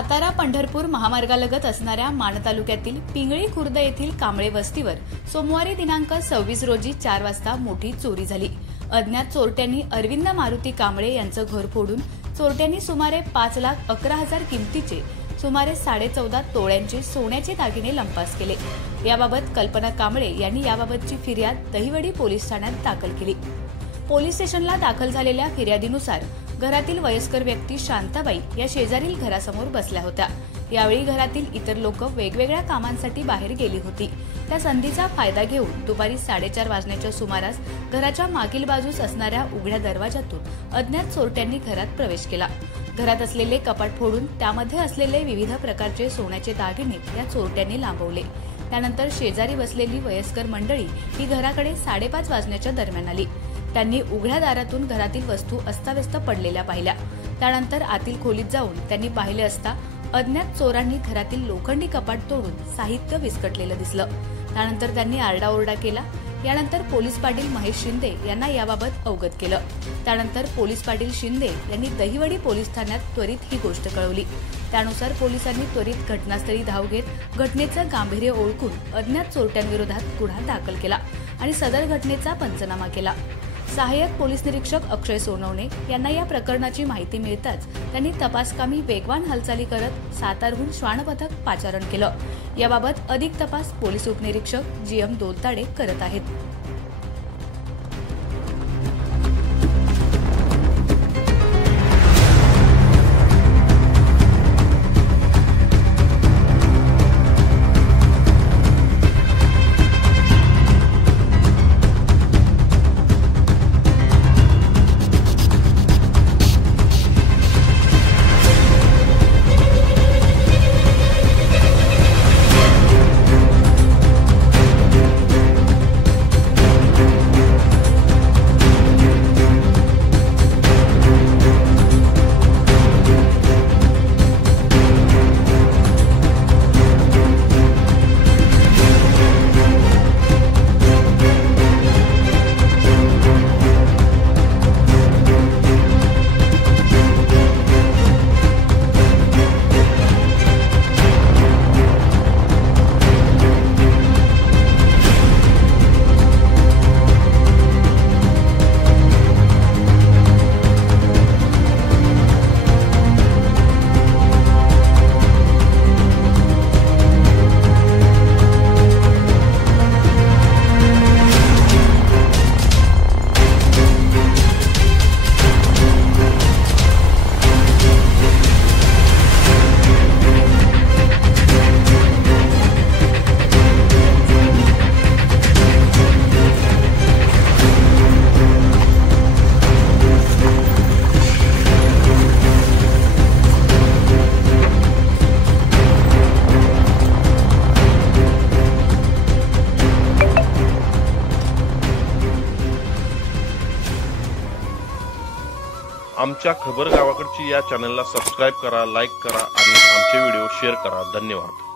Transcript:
सातारा पंढरपूर महामार्गालगत असणाऱ्या माण तालुक्यातील पिंगळी खुर्द येथील कांबळे वस्तीवर सोमवारी दिनांक 26 रोजी 4 वाजता मोठी चोरी झाली। अज्ञात चोरट्यांनी अरविंद मारुती कांबळे यांचं घर फोडून चोरट्यांनी सुमारे 5,11,000 किमतीचे सुमारे 14.5 तोळ्यांचे सोन्याचे दागिने लंपास केले। याबाबत कल्पना कांबळे यांनी याबाबतची फिर्याद दहिवडी पोलीस ठाण्यात दाखल केली। पोलीस स्टेशनला दाखल झालेल्या फिर्यादीनुसार घरातील वयस्कर व्यक्ती शांताबाई या शेजारील घरासमोर बसल्या होत्या। यावेळी घरातील इतर लोक वेगवेगळ्या कामांसाठी बाहेर गेली होती। त्या संधीचा फायदा घेऊन दुपारी 4:30 वाजण्याच्या सुमारास घराच्या मागील बाजूस असणाऱ्या उघड्या दरवाजातून अज्ञात चोरट्यांनी घरात प्रवेश केला। घरात असलेले कपाट फोडून त्यामध्ये असलेले विविध प्रकारचे सोन्याचे दागिने या चोरट्यांनी लांबवले। त्यानंतर शेजारी बसलेली वयस्कर मंडळी ही घराकडे 5:30 वाजण्याच्या दरम्यान आली। त्यांनी उघड्या दारातून घरातील वस्तू अस्ताव्यस्त पडलेल्या पाहिल्या। त्यानंतर आतील खोलीत जाऊन त्यांनी पाहिले असता अज्ञात चोरांनी घरातील लोखंडी कपाट तोडून साहित्य विस्कटलेलं दिसलं। त्यानंतर त्यांनी आरडाओरडा केला। यानंतर पोलीस पाटील महेश शिंदे यांना याबाबत अवगत केलं। त्यानंतर पोलीस पाटील शिंदे यांनी दहिवडी पोलीस ठाण्यात त्वरित ही गोष्ट कळवली। त्यानुसार पोलिसांनी त्वरित घटनास्थळी धाव घेत घटनेचं गांभीर्य ओळखून अज्ञात चोरट्यांविरोधात गुन्हा दाखल केला आणि सदर घटनेचा पंचनामा केला। सहाय्यक पोलीस निरीक्षक अक्षय सोनवणे यांना या प्रकरणाची माहिती मिळताच त्यांनी तपासकामी वेगवान हालचाली करत सातारहून श्वान पथक पाचारण केलं। याबाबत अधिक तपास पोलीस उपनिरीक्षक GM दोलताडे करत आहेत। आमच्या खबर गावाकडची या चॅनलला सबस्क्राइब करा, लाईक करा आणि आमचे व्हिडिओ शेअर करा। धन्यवाद।